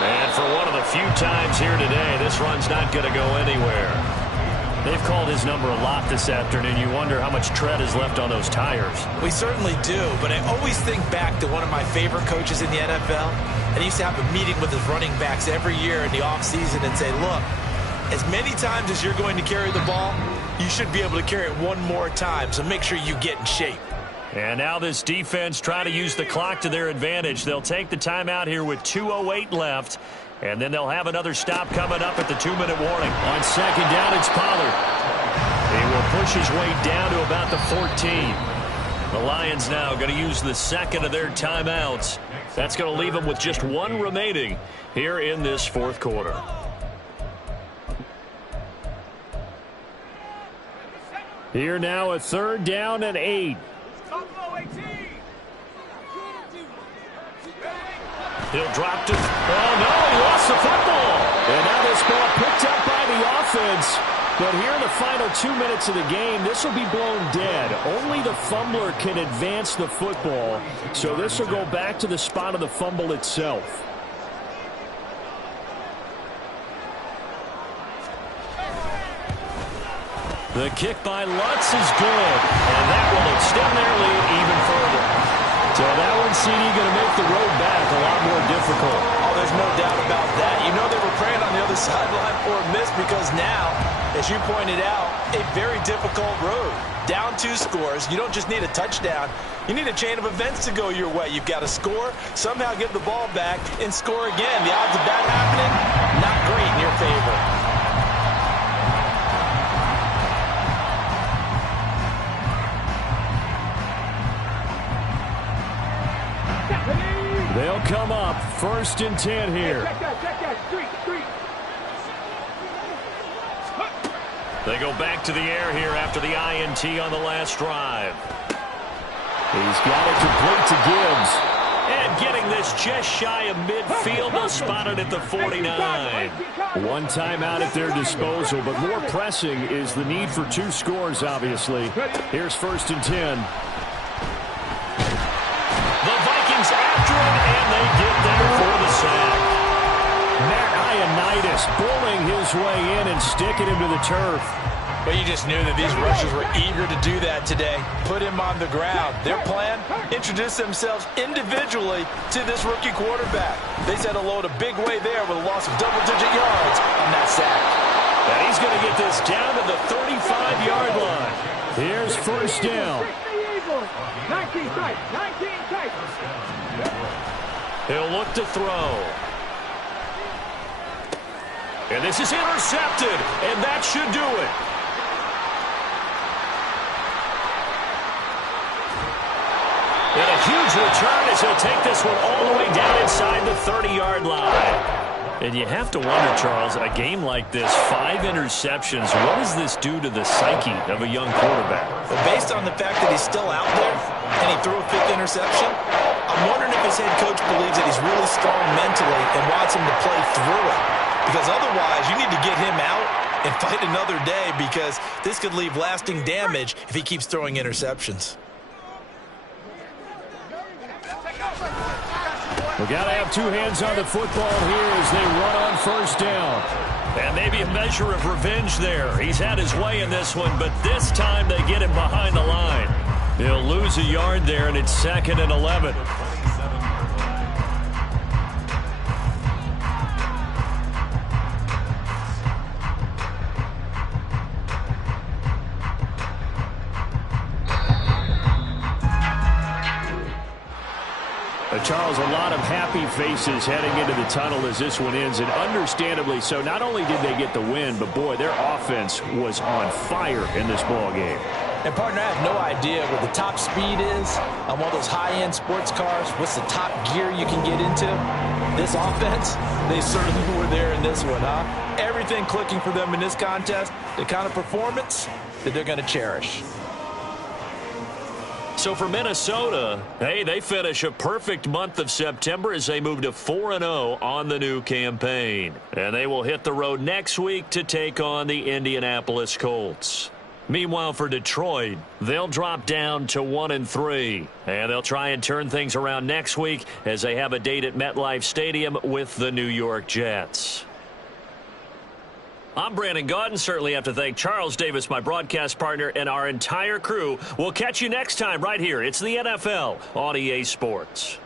And for one of the few times here today, this run's not going to go anywhere. They've called his number a lot this afternoon. You wonder how much tread is left on those tires. We certainly do, but I always think back to one of my favorite coaches in the NFL. And he used to have a meeting with his running backs every year in the offseason and say, look, as many times as you're going to carry the ball, you should be able to carry it one more time, so make sure you get in shape. And now this defense try to use the clock to their advantage. They'll take the timeout here with 2:08 left. And then they'll have another stop coming up at the 2-minute warning. On 2nd down, it's Pollard. He will push his way down to about the 14. The Lions now going to use the 2nd of their timeouts. That's going to leave them with just 1 remaining here in this 4th quarter. Here now a 3rd down and 8. He'll drop to... Oh, no, he lost the football. And now this ball picked up by the offense. But here in the final 2 minutes of the game, this will be blown dead. Only the fumbler can advance the football. So this will go back to the spot of the fumble itself. The kick by Lutz is good. And that will extend their lead even further. So that one, CD, going to make the road back a lot more difficult. Oh, there's no doubt about that. You know they were praying on the other sideline for a miss because now, as you pointed out, a very difficult road. Down 2 scores. You don't just need a touchdown. You need a chain of events to go your way. You've got to score, somehow give the ball back, and score again. The odds of that happening, not great in your favor. They'll come up 1st and 10 here. Check that. Street. They go back to the air here after the INT on the last drive. He's got it complete to Gibbs. And getting this just shy of midfield, they'll spot it at the 49. 1 timeout at their disposal, but more pressing is the need for 2 scores, obviously. Here's 1st and 10. After him, and they get there for the sack. Matt Ioannidis pulling his way in and sticking him to the turf. But you just knew that these rushers were eager to do that today. Put him on the ground. Their plan, introduce themselves individually to this rookie quarterback. They said hello to Big Way there with a loss of double-digit yards on that sack. And he's going to get this down to the 35-yard line. Here's 1st down. 19 tight. He'll look to throw. And this is intercepted, and that should do it. And a huge return as he'll take this one all the way down inside the 30-yard line. And you have to wonder, Charles, a game like this, 5 interceptions, what does this do to the psyche of a young quarterback? But based on the fact that he's still out there and he threw a 5th interception, I'm wondering if his head coach believes that he's really strong mentally and wants him to play through it. Because otherwise, you need to get him out and fight another day because this could leave lasting damage if he keeps throwing interceptions. We got to have 2 hands on the football here as they run on 1st down. And maybe a measure of revenge there. He's had his way in this one, but this time they get him behind the line. He'll lose a yard there, and it's 2nd and 11. Charles, a lot of happy faces heading into the tunnel as this one ends, and understandably so. Not only did they get the win, but, boy, their offense was on fire in this ball game. And, partner, I have no idea what the top speed is on one of those high-end sports cars. What's the top gear you can get into? This offense, they certainly were there in this one, huh? Everything clicking for them in this contest, the kind of performance that they're going to cherish. So for Minnesota, hey, they finish a perfect month of September as they move to 4-0 on the new campaign. And they will hit the road next week to take on the Indianapolis Colts. Meanwhile, for Detroit, they'll drop down to 1-3. And they'll try and turn things around next week as they have a date at MetLife Stadium with the New York Jets. I'm Brandon Gaudin. Certainly have to thank Charles Davis, my broadcast partner, and our entire crew. We'll catch you next time right here. It's the NFL on EA Sports.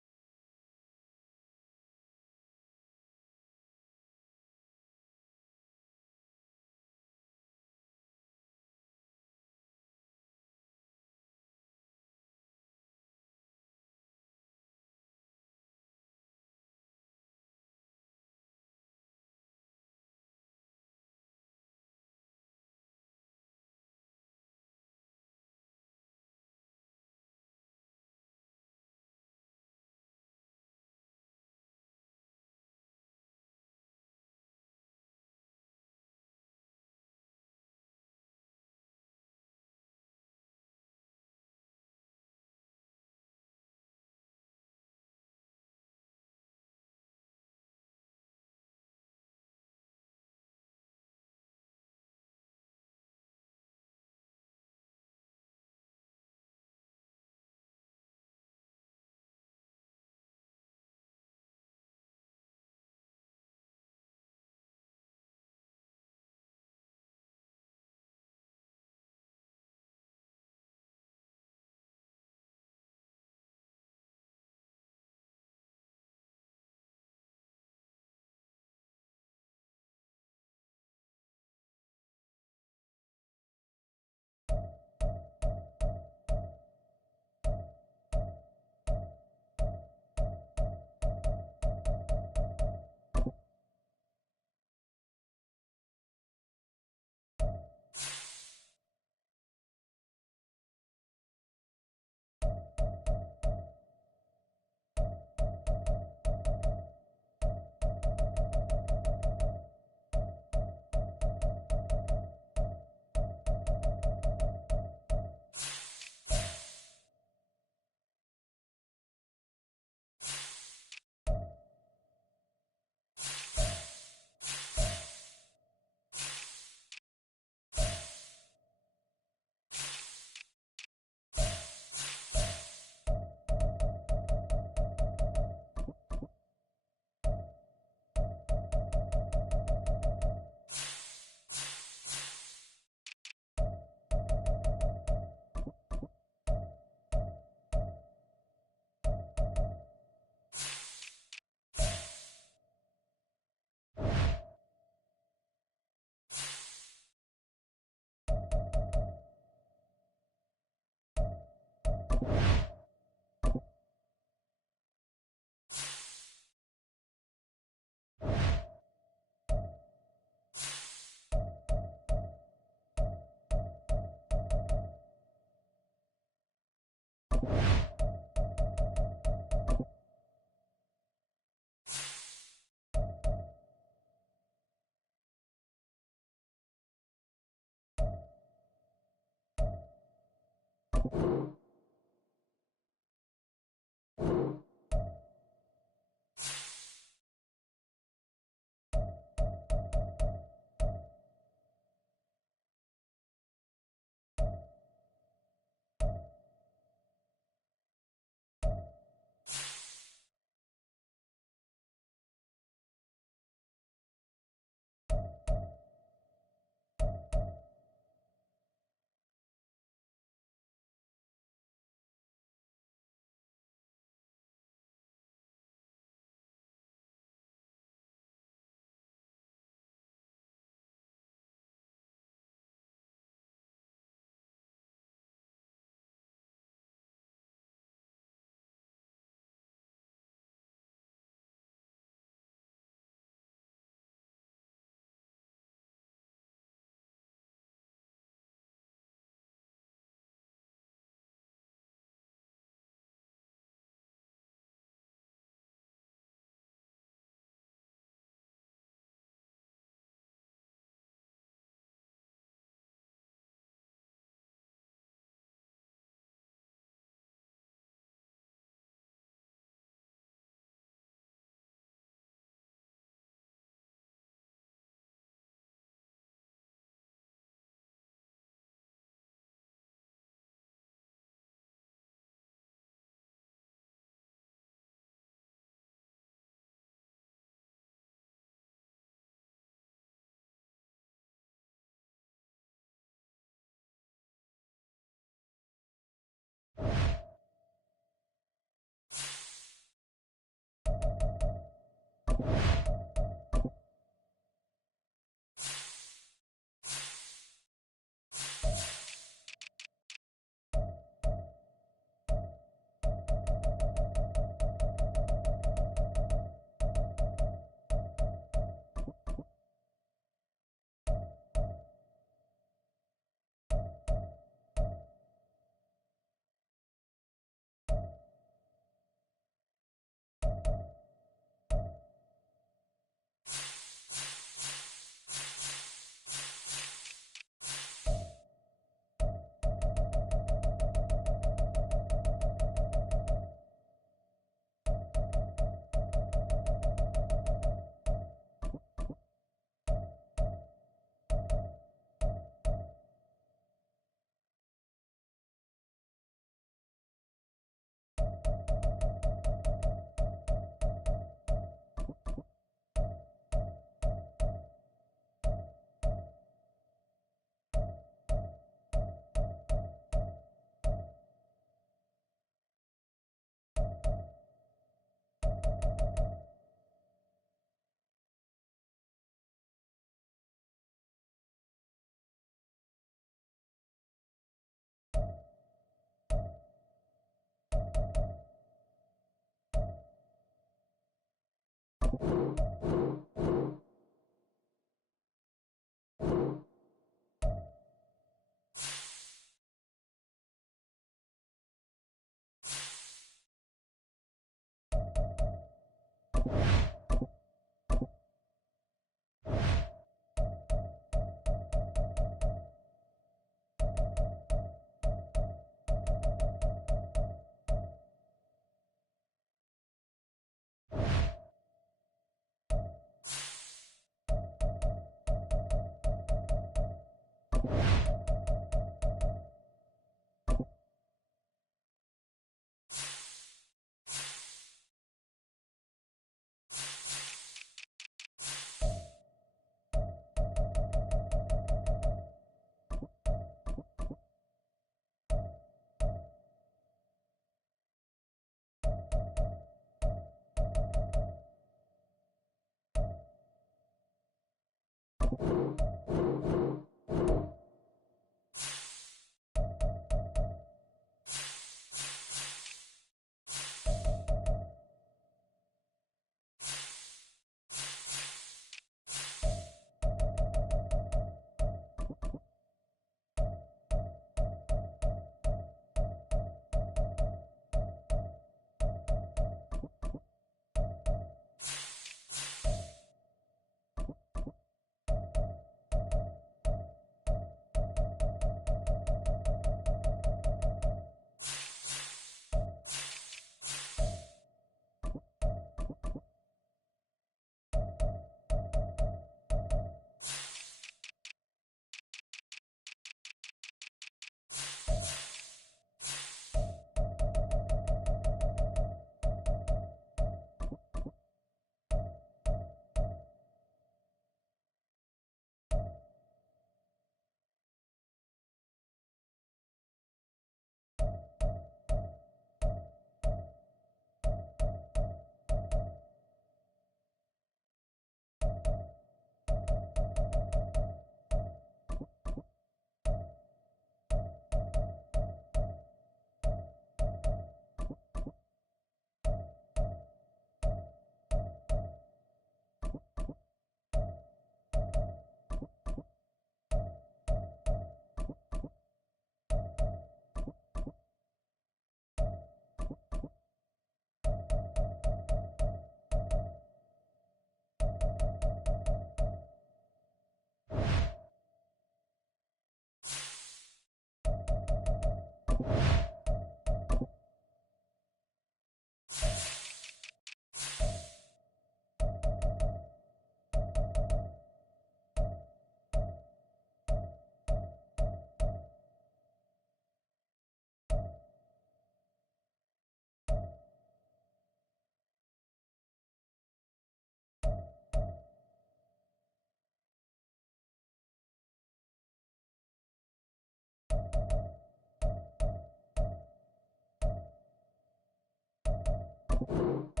you.